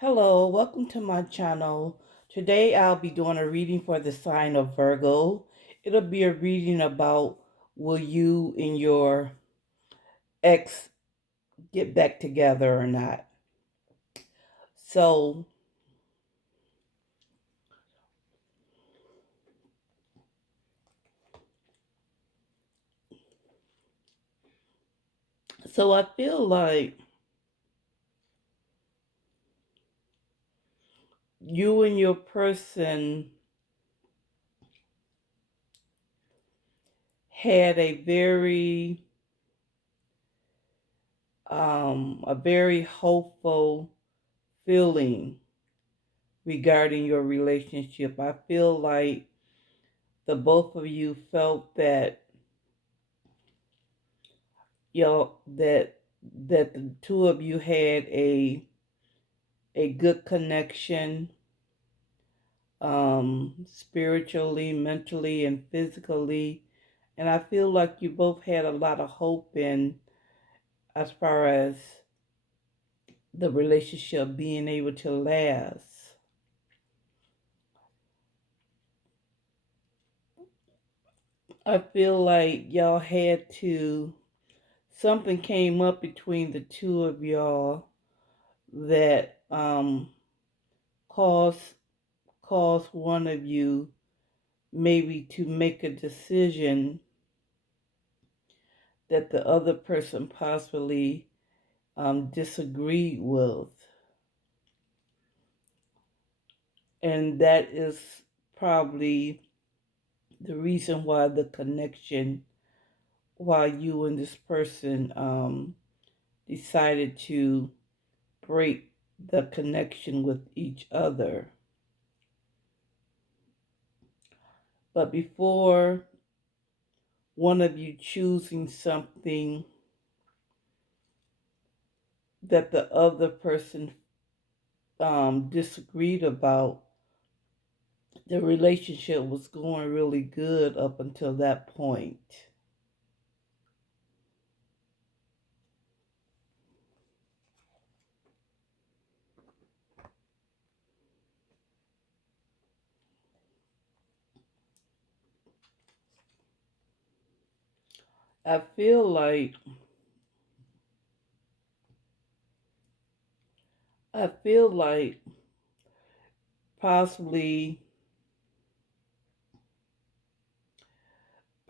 Hello, welcome to my channel. Today I'll be doing a reading for the sign of Virgo. It'll be a reading about will you and your ex get back together or not. So, so I feel like you and your person had a very hopeful feeling regarding your relationship. I feel like the both of you felt that that the two of you had a good connection, spiritually, mentally, and physically. And I feel like you both had a lot of hope in as far as the relationship being able to last. I feel like y'all had to, something came up between the two of y'all that caused one of you maybe to make a decision that the other person possibly disagreed with. And that is probably the reason why the connection, why you and this person decided to break the connection with each other. But before one of you choosing something that the other person disagreed about, the relationship was going really good up until that point. I feel like I feel like possibly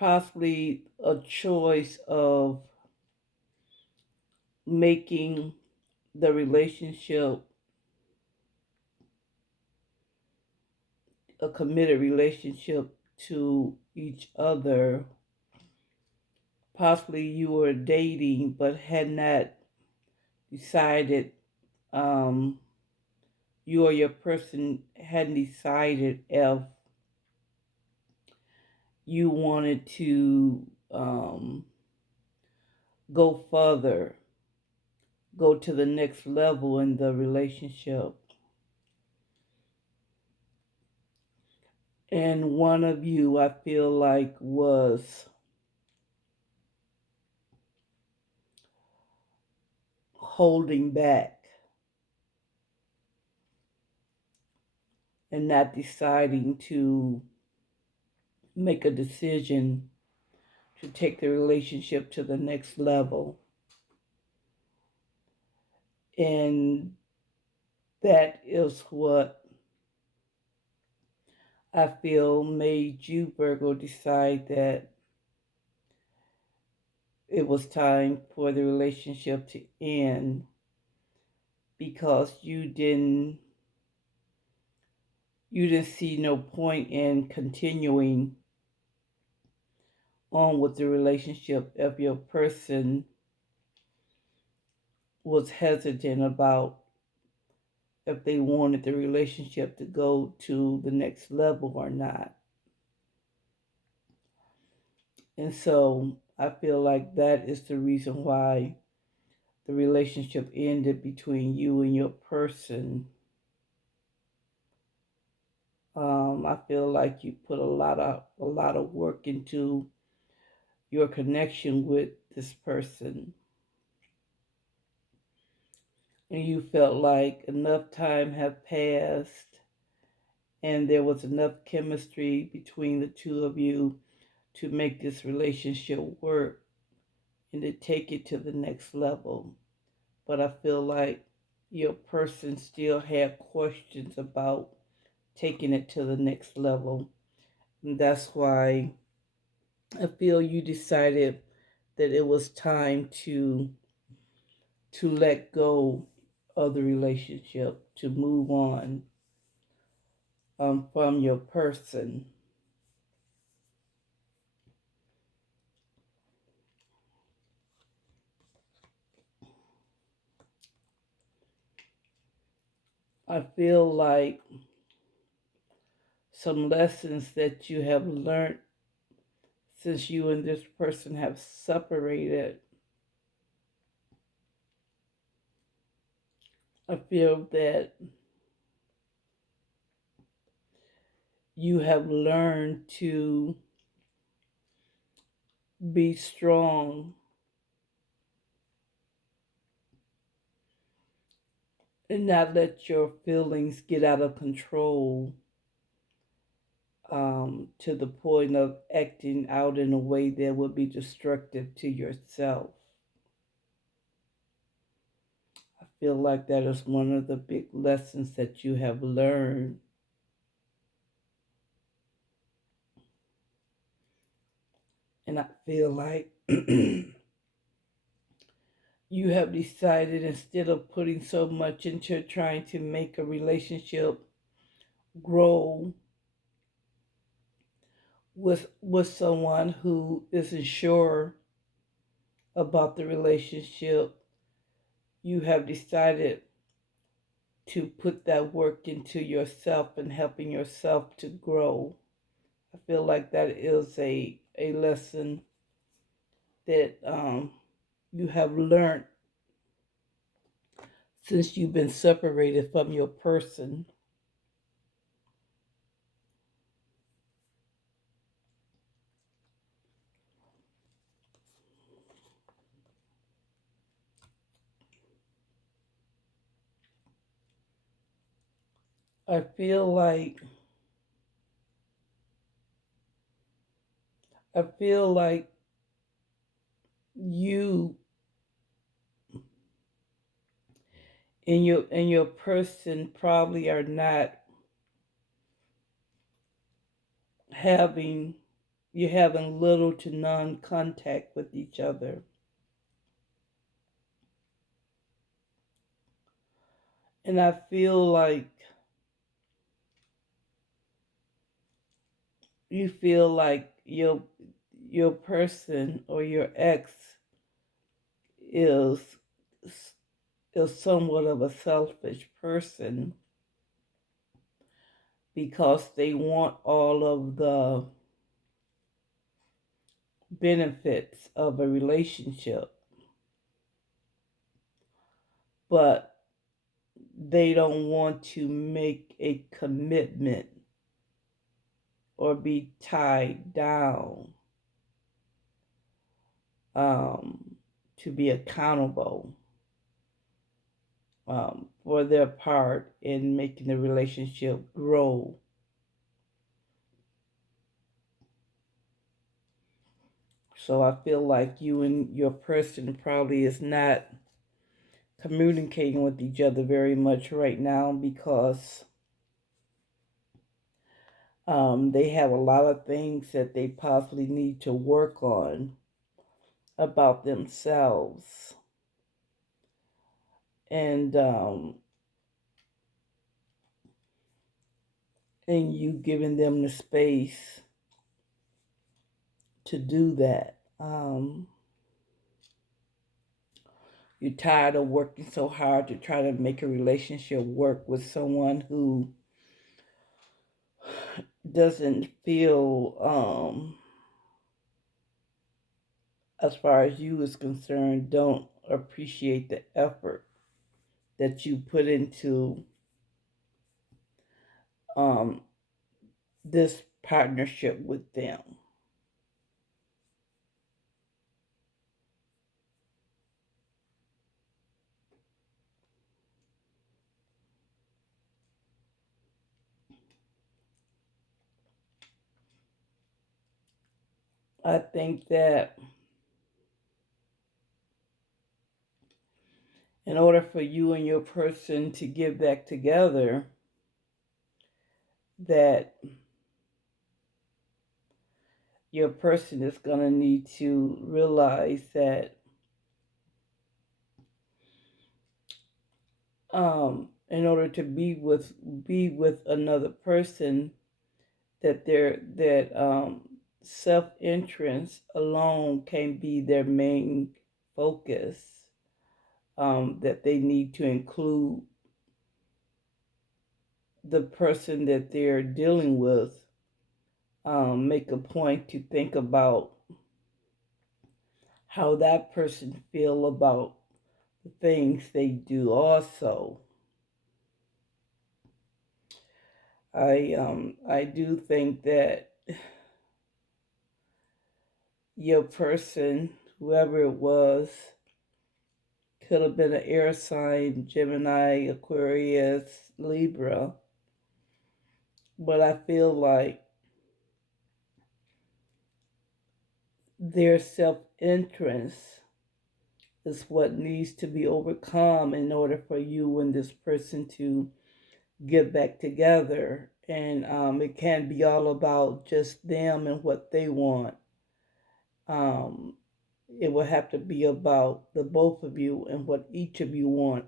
a choice of making the relationship a committed relationship to each other. Possibly you were dating but had not decided, um, you or your person hadn't decided if you wanted to go further, go to the next level in the relationship. And one of you, I feel like, was holding back and not deciding to make a decision to take the relationship to the next level. And that is what I feel made you, Virgo, decide that it was time for the relationship to end because you didn't see no point in continuing on with the relationship if your person was hesitant about if they wanted the relationship to go to the next level or not. And so I feel like that is the reason why the relationship ended between you and your person. I feel like you put a lot of work into your connection with this person. and you felt like enough time had passed and there was enough chemistry between the two of you to make this relationship work and to take it to the next level. But I feel like your person still had questions about taking it to the next level. And that's why I feel you decided that it was time to let go of the relationship, to move on from your person. I feel like some lessons that you have learned since you and this person have separated, I feel that you have learned to be strong and not let your feelings get out of control to the point of acting out in a way that would be destructive to yourself. I feel like that is one of the big lessons that you have learned. And I feel like you have decided instead of putting so much into trying to make a relationship grow with someone who isn't sure about the relationship, you have decided to put that work into yourself and helping yourself to grow. I feel like that is a lesson that you have learned since you've been separated from your person. I feel like I feel like you and your person probably are not having you're having little to none contact with each other. And I feel like you feel like your person or your ex is is somewhat of a selfish person because they want all of the benefits of a relationship, but they don't want to make a commitment or be tied down um, to be accountable for their part in making the relationship grow. So I feel like you and your person probably is not communicating with each other very much right now because they have a lot of things that they possibly need to work on about themselves. And you giving them the space to do that. You're tired of working so hard to try to make a relationship work with someone who doesn't feel, as far as you is concerned, don't appreciate the effort that you put into um, this partnership with them. I think that in order for you and your person to get back together, that your person is going to need to realize that in order to be with another person, that self-interest alone can be their main focus. That they need to include the person that they're dealing with. Make a point to think about how that person feel about the things they do. Also, I do think that your person, whoever it was, could have been an air sign, Gemini, Aquarius, Libra, but I feel like their self-interest is what needs to be overcome in order for you and this person to get back together. And it can't be all about just them and what they want. Um, it will have to be about the both of you and what each of you want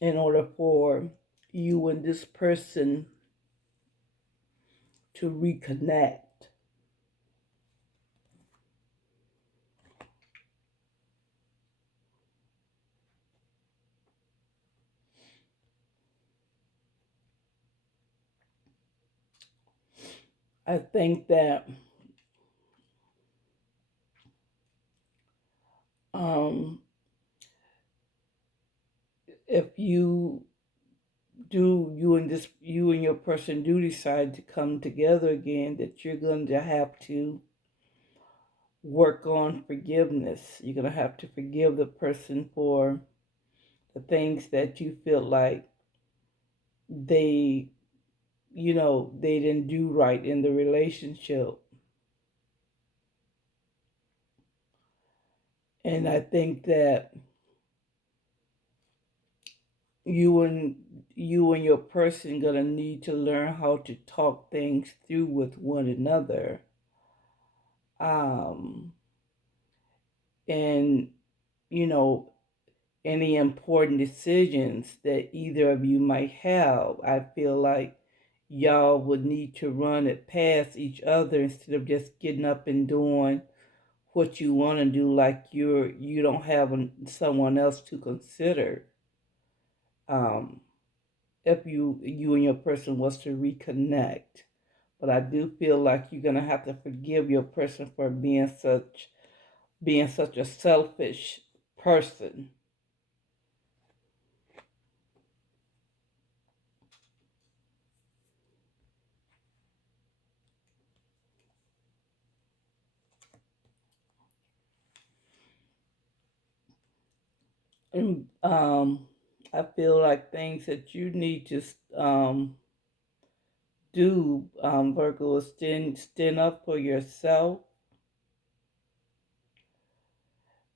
in order for you and this person to reconnect. I think that um, if you and your person do decide to come together again, that you're going to have to work on forgiveness. You're going to have to forgive the person for the things that you feel like they they didn't do right in the relationship. And I think that you and you and your person gonna need to learn how to talk things through with one another. um and you know any important decisions that either of you might have, I feel like y'all would need to run it past each other instead of just getting up and doing what you want to do, like you don't have someone else to consider. um if you and your person was to reconnect. But I do feel like you're gonna have to forgive your person for being such a selfish person. And I feel like things that you need to do, Virgo, is stand up for yourself.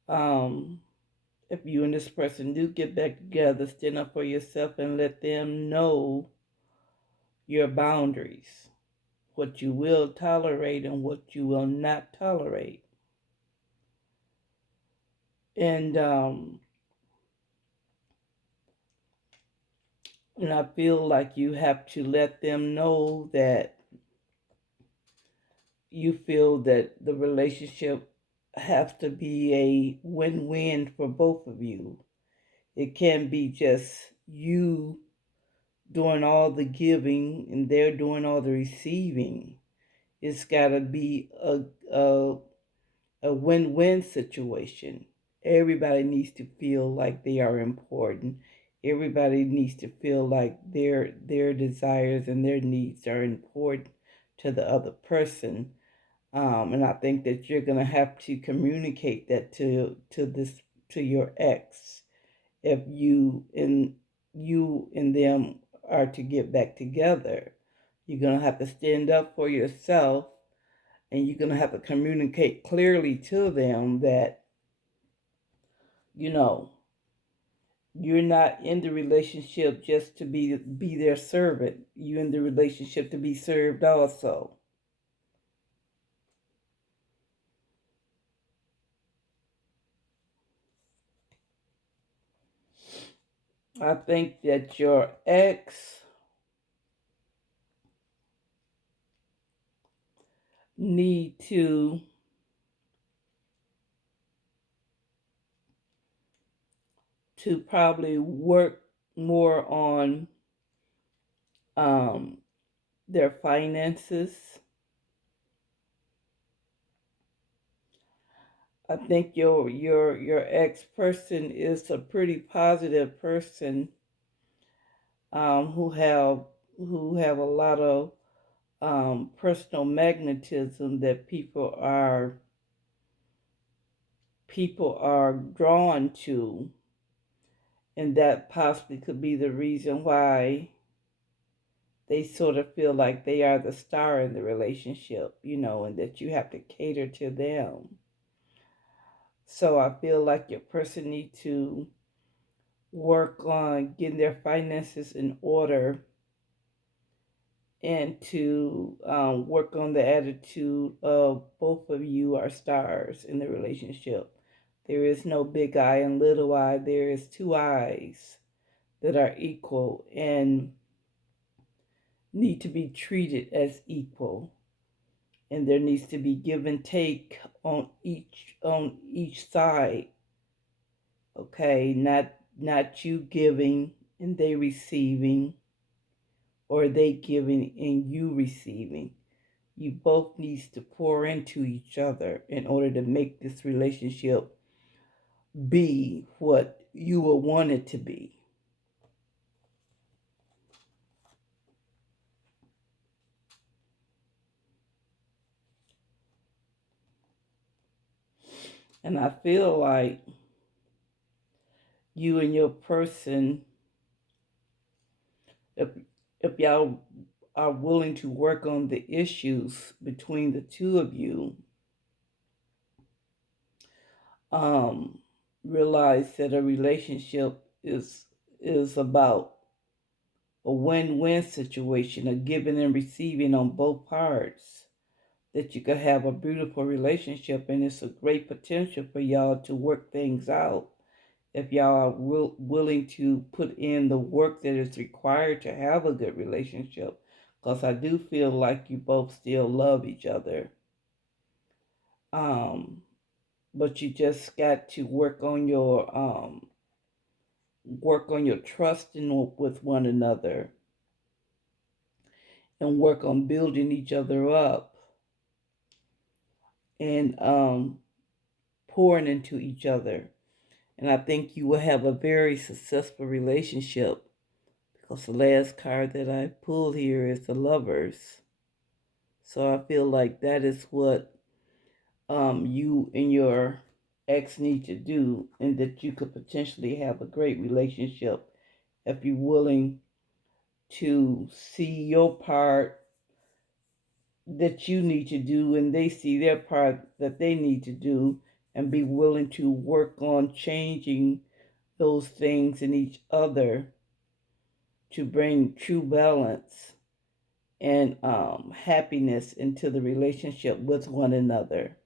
Um, if you and this person do get back together, stand up for yourself and let them know your boundaries, what you will tolerate and what you will not tolerate. And I feel like you have to let them know that you feel that the relationship has to be a win-win for both of you. It can't be just you doing all the giving and they're doing all the receiving. It's got to be a a win-win situation. Everybody needs to feel like they are important. Everybody needs to feel like their desires and their needs are important to the other person. And I think that you're gonna have to communicate that to your ex if you and them are to get back together. You're gonna have to stand up for yourself And you're going to have to communicate clearly to them that, you know, you're not in the relationship just to be their servant. You're in the relationship to be served also. I think that your ex need to probably work more on um, their finances. I think your ex person is a pretty positive person, um, who have who have a lot of personal magnetism that people are drawn to, and that possibly could be the reason why they sort of feel like they are the star in the relationship, and that you have to cater to them. So I feel like your person need to work on getting their finances in order, and to work on the attitude of both of you are stars in the relationship. There is no big eye and little eye. There is two eyes that are equal and need to be treated as equal. And there needs to be give and take on each side. Okay, not you giving and they receiving, or they giving and you receiving. You both needs to pour into each other in order to make this relationship be what you will want it to be. And I feel like you and your person, if if y'all are willing to work on the issues between the two of you, um, realize that a relationship is about a win-win situation, a giving and receiving on both parts. That you could have a beautiful relationship, and it's a great potential for y'all to work things out if y'all are willing to put in the work that is required to have a good relationship. Because I do feel like you both still love each other. Um, but you just got to work on your trust with one another, and work on building each other up, and pouring into each other. And I think you will have a very successful relationship, because the last card that I pulled here is the Lovers. So I feel like that is what you and your ex need to do, and that you could potentially have a great relationship if you're willing to see your part that you need to do, and they see their part that they need to do, and be willing to work on changing those things in each other to bring true balance and happiness into the relationship with one another.